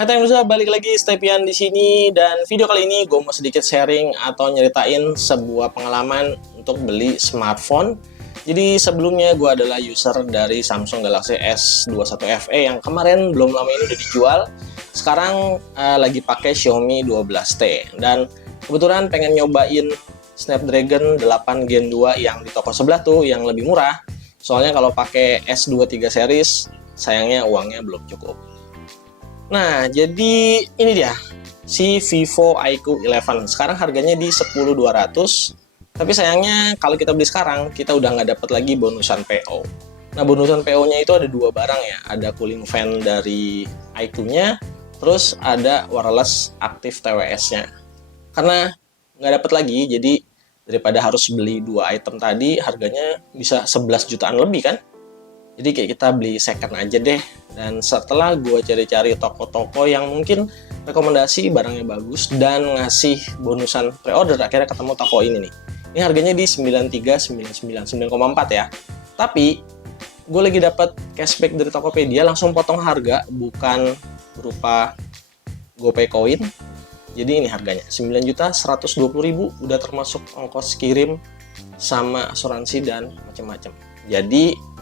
Hai Timeser, balik lagi Stepian di sini dan video kali ini gue mau sedikit sharing atau nyeritain sebuah pengalaman untuk beli smartphone. Jadi sebelumnya gue adalah user dari Samsung Galaxy S21 FE yang kemarin belum lama ini udah dijual. Sekarang lagi pakai Xiaomi 12T dan kebetulan pengen nyobain Snapdragon 8 Gen 2 yang di toko sebelah tuh yang lebih murah. Soalnya kalau pakai S23 series sayangnya uangnya belum cukup. Nah, jadi ini dia, si Vivo iQOO 11. Sekarang harganya di 10.200, tapi sayangnya kalau kita beli sekarang, kita udah nggak dapat lagi bonusan PO. Nah, bonusan PO-nya itu ada dua barang ya, ada cooling fan dari iQOO-nya, terus ada wireless active TWS-nya. Karena nggak dapat lagi, jadi daripada harus beli dua item tadi, harganya bisa 11 jutaan lebih kan? Jadi kayak kita beli second aja deh. Dan setelah gue cari-cari toko-toko yang mungkin rekomendasi barangnya bagus dan ngasih bonusan pre-order, akhirnya ketemu toko ini nih. Ini harganya di 9399, 9,4 ya. Tapi gue lagi dapat cashback dari Tokopedia, langsung potong harga, bukan berupa GoPay Coin. Jadi ini harganya 9.120.000, udah termasuk ongkos kirim sama asuransi dan macam-macam. Jadi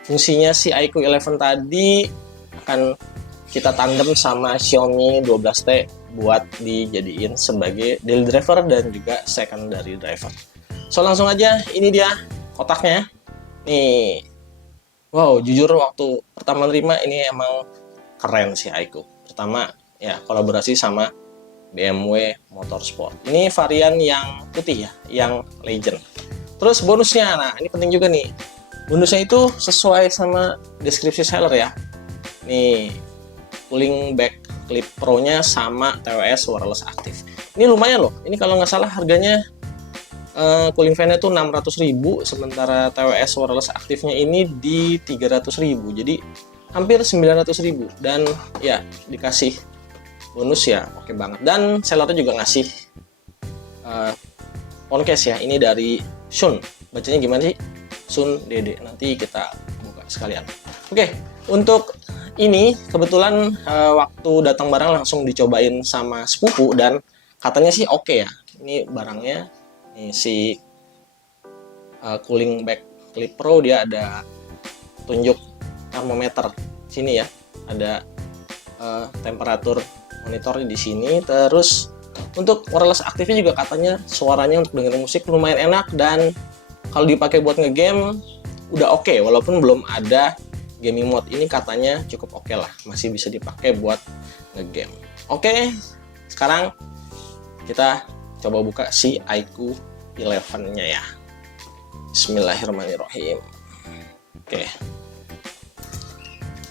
fungsinya si iQOO 11 tadi akan kita tandem sama Xiaomi 12T buat dijadiin sebagai daily driver dan juga secondary driver. So langsung aja, ini dia kotaknya. Nih, wow, jujur waktu pertama nerima ini emang keren sih iQOO. Pertama ya kolaborasi sama BMW Motorsport. Ini varian yang putih ya, yang Legend. Terus bonusnya, nah ini penting juga nih. Bonusnya itu sesuai sama deskripsi seller ya. Nih, cooling back clip pro-nya sama TWS wireless active. Ini lumayan loh. Ini kalau nggak salah harganya cooling fan-nya tuh 600.000, sementara TWS wireless active-nya ini di 300.000. Jadi hampir 900.000 dan ya dikasih bonus ya oke banget. Dan sellernya juga ngasih phone case ya. Ini dari Sun. Bacanya gimana sih? Sun Dede, nanti kita buka sekalian. Oke, untuk ini kebetulan waktu datang barang langsung dicobain sama sepupu dan katanya sih oke ya. Ini barangnya, ini si cooling back clip pro, dia ada tunjuk termometer sini ya, ada temperatur monitor di sini. Terus untuk wireless aktifnya juga katanya suaranya untuk dengerin musik lumayan enak dan kalau dipakai buat ngegame udah oke, walaupun belum ada gaming mode. Ini katanya cukup oke lah, masih bisa dipakai buat ngegame. Oke, sekarang kita coba buka si iQOO 11-nya ya. Bismillahirrahmanirrahim. Oke,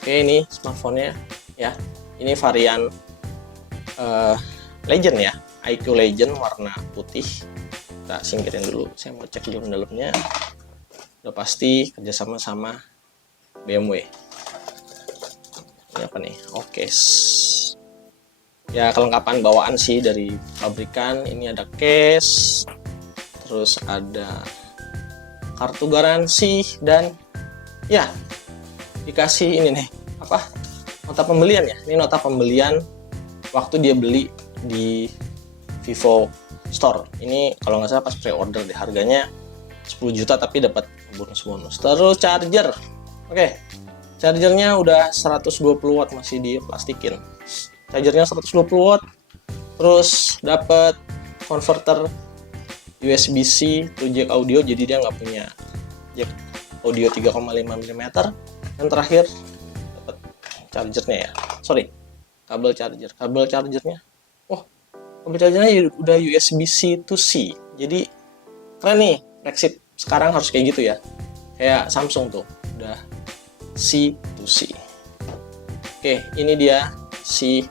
ini smartphone-nya ya. Ini varian Legend ya, iQOO Legend warna putih. Kita singkirin dulu, saya mau cek dulu dalamnya. Udah pasti kerjasama sama BMW. Ini apa nih? Oke, ya kelengkapan bawaan sih dari pabrikan. Ini ada case, terus ada kartu garansi dan ya dikasih ini nih, apa, nota pembelian ya. Ini nota pembelian waktu dia beli di Vivo Store. Ini kalau nggak salah pas pre-order deh, harganya 10 juta tapi dapat bonus-bonus. Terus charger. Oke. Chargernya udah 120 watt, masih diplastikin. Chargernya 120 watt. Terus dapat converter USB-C to jack audio, jadi dia nggak punya jack audio 3,5 mm. Dan terakhir dapat chargernya ya. Sorry, kabel charger. Kabel chargernya, kabel chargernya udah USB-C to C. Jadi keren nih, flagship sekarang harus kayak gitu ya. Kayak Samsung tuh, udah C to C. Oke, ini dia si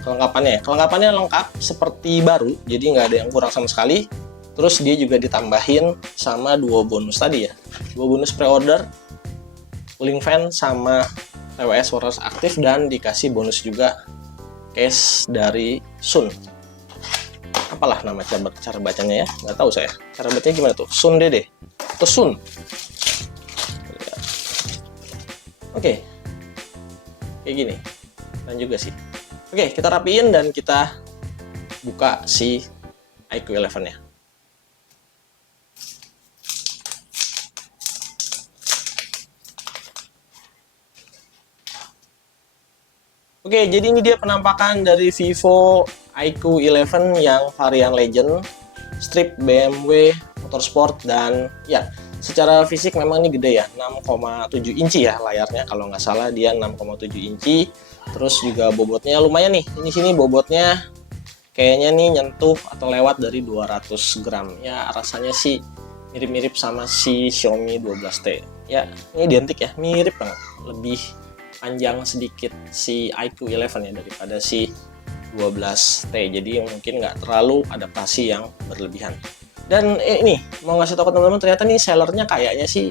kelengkapannya. Kelengkapannya lengkap seperti baru, jadi nggak ada yang kurang sama sekali. Terus dia juga ditambahin sama dua bonus tadi ya. Dua bonus pre-order, cooling fan sama TWS wireless active, dan dikasih bonus juga case dari Sun. Apalah nama cara bacanya ya, nggak tahu saya. Cara bacanya gimana tuh? Sun Dede atau Sun? Oke, kayak gini. Dan juga sih Oke, kita rapiin dan kita buka si iQOO 11-nya. Oke, jadi ini dia penampakan dari Vivo iQOO 11 yang varian Legend, strip BMW Motorsport, dan ya secara fisik memang ini gede ya, 6,7 inci ya layarnya, kalau nggak salah dia 6,7 inci. Terus juga bobotnya lumayan nih, ini sini bobotnya kayaknya nih nyentuh atau lewat dari 200 gram ya, rasanya sih mirip-mirip sama si Xiaomi 12T ya, ini identik ya, mirip banget, lebih panjang sedikit si iQOO 11 ya daripada si 12T, jadi mungkin nggak terlalu adaptasi yang berlebihan. Dan ini mau ngasih tau ke teman-teman, ternyata nih sellernya kayaknya sih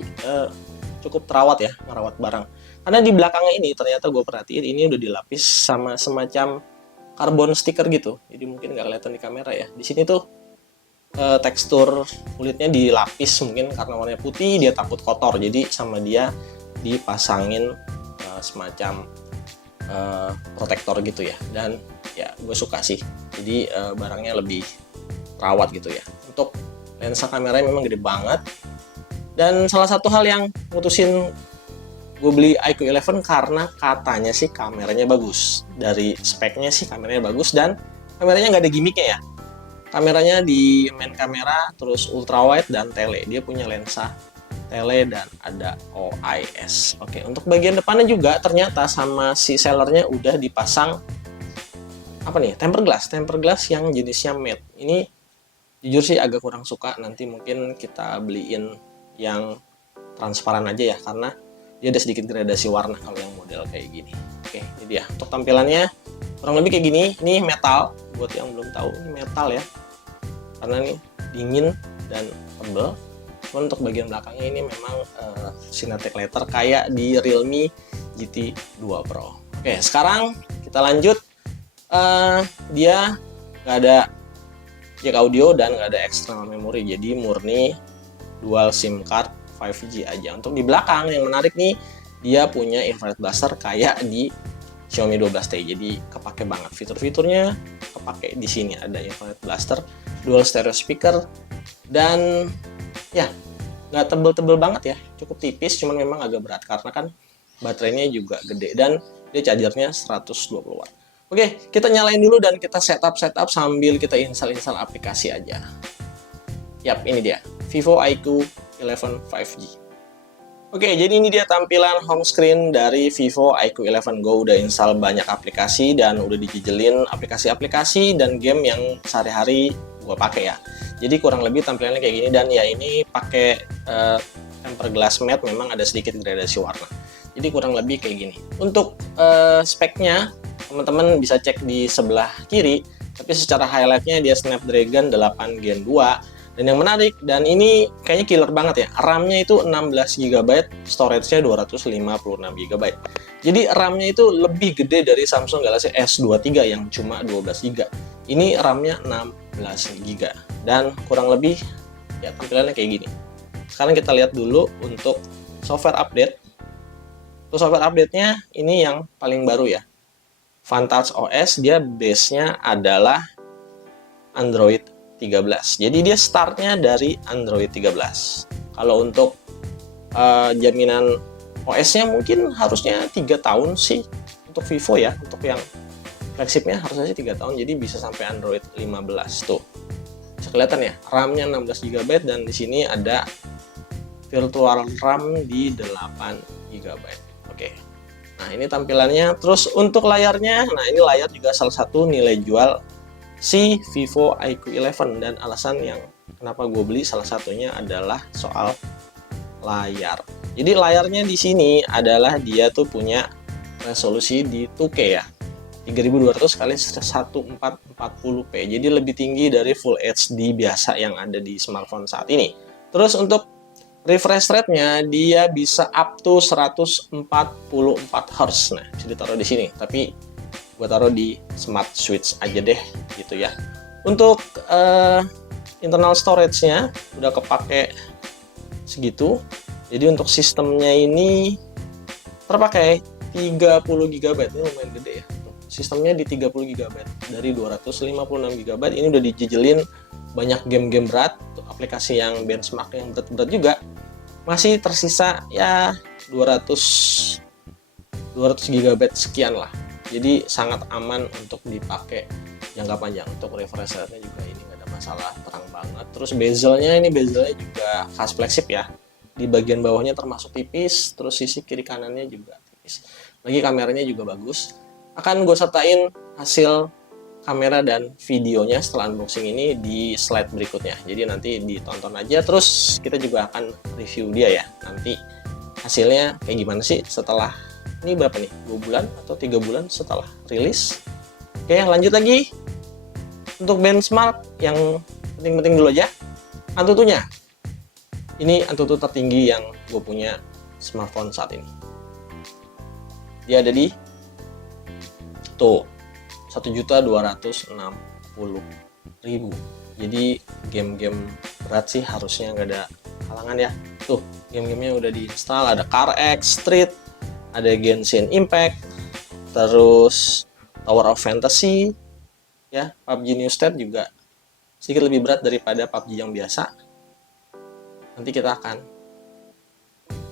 cukup terawat ya, merawat barang. Karena di belakangnya ini ternyata gue perhatiin ini udah dilapis sama semacam karbon stiker gitu. Jadi mungkin nggak kelihatan di kamera ya. Di sini tuh tekstur kulitnya dilapis, mungkin karena warnanya putih dia takut kotor. Jadi sama dia dipasangin semacam protektor gitu ya. Dan ya gue suka sih. Jadi barangnya lebih terawat gitu ya. Untuk lensa kameranya memang gede banget. Dan salah satu hal yang mutusin gue beli iQOO 11 karena katanya sih kameranya bagus. Dari speknya sih kameranya bagus dan kameranya nggak ada gimmicknya ya. Kameranya di main kamera, terus ultrawide dan tele. Dia punya lensa tele dan ada OIS. Oke, untuk bagian depannya juga ternyata sama si sellernya udah dipasang apa nih? Tempered glass yang jenisnya matte. Ini jujur sih agak kurang suka. Nanti mungkin kita beliin yang transparan aja ya, karena dia ada sedikit gradasi warna kalau yang model kayak gini. Oke, ini dia untuk tampilannya kurang lebih kayak gini. Ini metal, buat yang belum tahu ini metal ya, karena ini dingin dan tebal. Cuman untuk bagian belakangnya ini memang Cinetiq letter kayak di Realme GT 2 Pro. Oke, sekarang kita lanjut. Dia nggak ada jack audio dan nggak ada external memory, jadi murni dual SIM card 5G aja. Untuk di belakang yang menarik nih, dia punya infrared blaster kayak di Xiaomi 12T. Jadi kepake banget fitur-fiturnya, kepake di sini ada infrared blaster, dual stereo speaker, dan ya nggak tebel-tebel banget ya, cukup tipis, cuman memang agak berat karena kan baterainya juga gede dan dia chargernya 120 watt. Oke, kita nyalain dulu dan kita setup sambil kita install aplikasi aja. Yap, ini dia Vivo iQOO 11 5G. Oke, jadi ini dia tampilan home screen dari Vivo iQOO 11. Gue udah install banyak aplikasi dan udah dijejelin aplikasi-aplikasi dan game yang sehari-hari gue pakai ya. Jadi kurang lebih tampilannya kayak gini, dan ya ini pakai tempered glass matte, memang ada sedikit gradasi warna. Jadi kurang lebih kayak gini. Untuk speknya teman-teman bisa cek di sebelah kiri, tapi secara highlightnya dia Snapdragon 8 Gen 2. Dan yang menarik, dan ini kayaknya killer banget ya, RAM-nya itu 16 GB, storage-nya 256 GB. Jadi RAM-nya itu lebih gede dari Samsung Galaxy S23 yang cuma 12 GB. Ini RAM-nya 16 GB. Dan kurang lebih ya tampilannya kayak gini. Sekarang kita lihat dulu untuk software update. Untuk software update-nya ini yang paling baru ya. Vantage OS, dia base-nya adalah Android 13. Jadi dia startnya dari Android 13. Kalau untuk jaminan OS-nya mungkin harusnya 3 tahun sih untuk Vivo ya. Untuk yang flagship-nya harusnya sih 3 tahun, jadi bisa sampai Android 15 tuh. Bisa kelihatan ya, RAM-nya 16 GB dan di sini ada virtual RAM di 8 GB. Oke. Nah, ini tampilannya. Terus untuk layarnya, nah ini layar juga salah satu nilai jual si Vivo iQOO 11, dan alasan yang kenapa gue beli salah satunya adalah soal layar. Jadi layarnya di sini adalah dia tuh punya resolusi di 2K ya, 3200 x 1440p. Jadi lebih tinggi dari Full HD biasa yang ada di smartphone saat ini. Terus untuk refresh rate-nya dia bisa up to 144 Hz. Nah, bisa ditaruh di sini, tapi gue taruh di smart switch aja deh gitu ya. Untuk internal storage-nya udah kepake segitu. Jadi untuk sistemnya ini terpakai 30 GB, ini lumayan gede ya. sistemnya di 30 GB dari 256 GB. Ini udah dijejelin banyak game-game berat, aplikasi yang benchmark yang berat-berat juga. Masih tersisa ya 200 GB sekian lah. Jadi sangat aman untuk dipakai jangka panjang. Untuk refresh rate-nya juga ini nggak ada masalah, terang banget. Terus bezelnya juga fast flagship ya. Di bagian bawahnya termasuk tipis, terus sisi kiri kanannya juga tipis. Lagi kameranya juga bagus. Akan gue sertain hasil kamera dan videonya setelah unboxing ini di slide berikutnya. Jadi nanti ditonton aja, terus kita juga akan review dia ya. Nanti hasilnya kayak gimana sih setelah ini berapa nih? 2 bulan atau 3 bulan setelah rilis. Oke, lanjut lagi. Untuk benchmark yang penting-penting dulu aja. Antutunya. Ini Antutu tertinggi yang gue punya smartphone saat ini. Dia ada di tuh 1.260.000. Jadi game-game berat sih harusnya nggak ada halangan ya. Tuh game-gamenya udah diinstal, ada CarX, Street, ada Genshin Impact, terus Tower of Fantasy, ya PUBG New State juga sedikit lebih berat daripada PUBG yang biasa. Nanti kita akan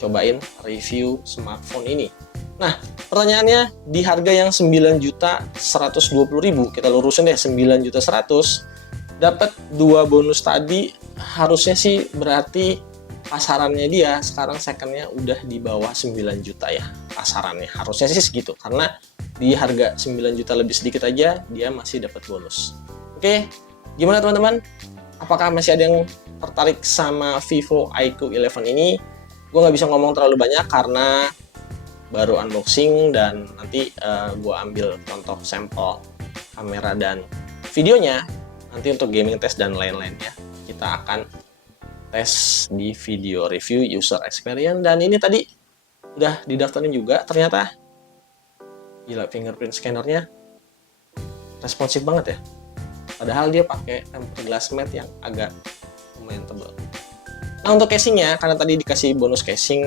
cobain review smartphone ini. Nah, pertanyaannya di harga yang 9.120.000, kita lurusin deh 9.100.000, dapat 2 bonus tadi, harusnya sih berarti pasarannya dia sekarang secondnya udah di bawah 9 juta ya pasarannya. Harusnya sih segitu, karena di harga 9 juta lebih sedikit aja dia masih dapat bonus. Oke, gimana teman-teman? Apakah masih ada yang tertarik sama Vivo iQOO 11 ini? Gue nggak bisa ngomong terlalu banyak karena baru unboxing, dan nanti gue ambil contoh sampel kamera dan videonya nanti untuk gaming test dan lain-lainnya. Kita akan tes di video review user experience, dan ini tadi udah didaftarin juga. Ternyata gila, fingerprint scannernya responsif banget ya, padahal dia pakai tempered glass matte yang agak lumayan tebal. Nah, untuk casingnya, karena tadi dikasih bonus casing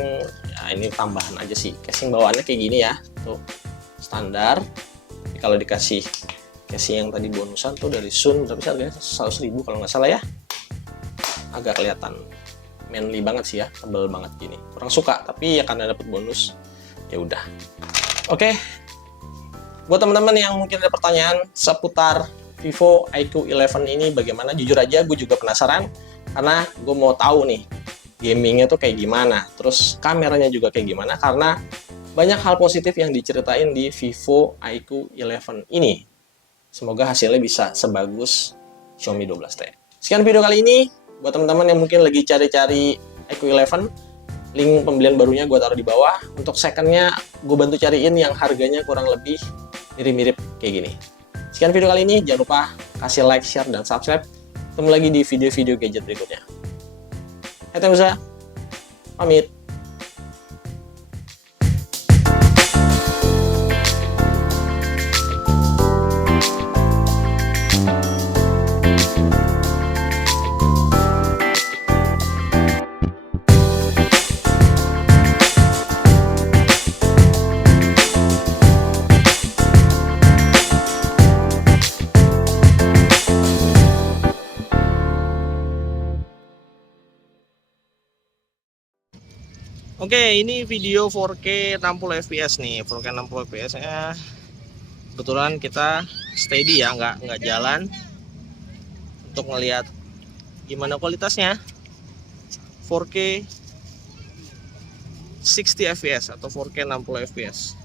ya, ini tambahan aja sih. Casing bawaannya kayak gini ya, tuh standar. Tapi kalau dikasih casing yang tadi bonusan tuh dari Sun, tapi harganya 100.000 kalau nggak salah ya. Agak kelihatan manly banget sih ya, tebal banget gini. Kurang suka, tapi ya karena dapat bonus ya udah. Oke. Buat teman-teman yang mungkin ada pertanyaan seputar Vivo iQOO 11 ini bagaimana, jujur aja gue juga penasaran, karena gue mau tahu nih gamingnya tuh kayak gimana, terus kameranya juga kayak gimana, karena banyak hal positif yang diceritain di Vivo iQOO 11 ini. Semoga hasilnya bisa sebagus Xiaomi 12T. Sekian video kali ini. Buat teman-teman yang mungkin lagi cari-cari iQOO 11, link pembelian barunya gue taruh di bawah. Untuk secondnya gue bantu cariin yang harganya kurang lebih mirip-mirip kayak gini. Sekian video kali ini, jangan lupa kasih like, share, dan subscribe. Ketemu lagi di video-video gadget berikutnya. Saya pamit. Oke, ini video 4K 60 fps nih. 4K 60 fps nya kebetulan kita steady ya, nggak jalan, untuk ngelihat gimana kualitasnya. 4K 60 fps atau 4K 60 fps.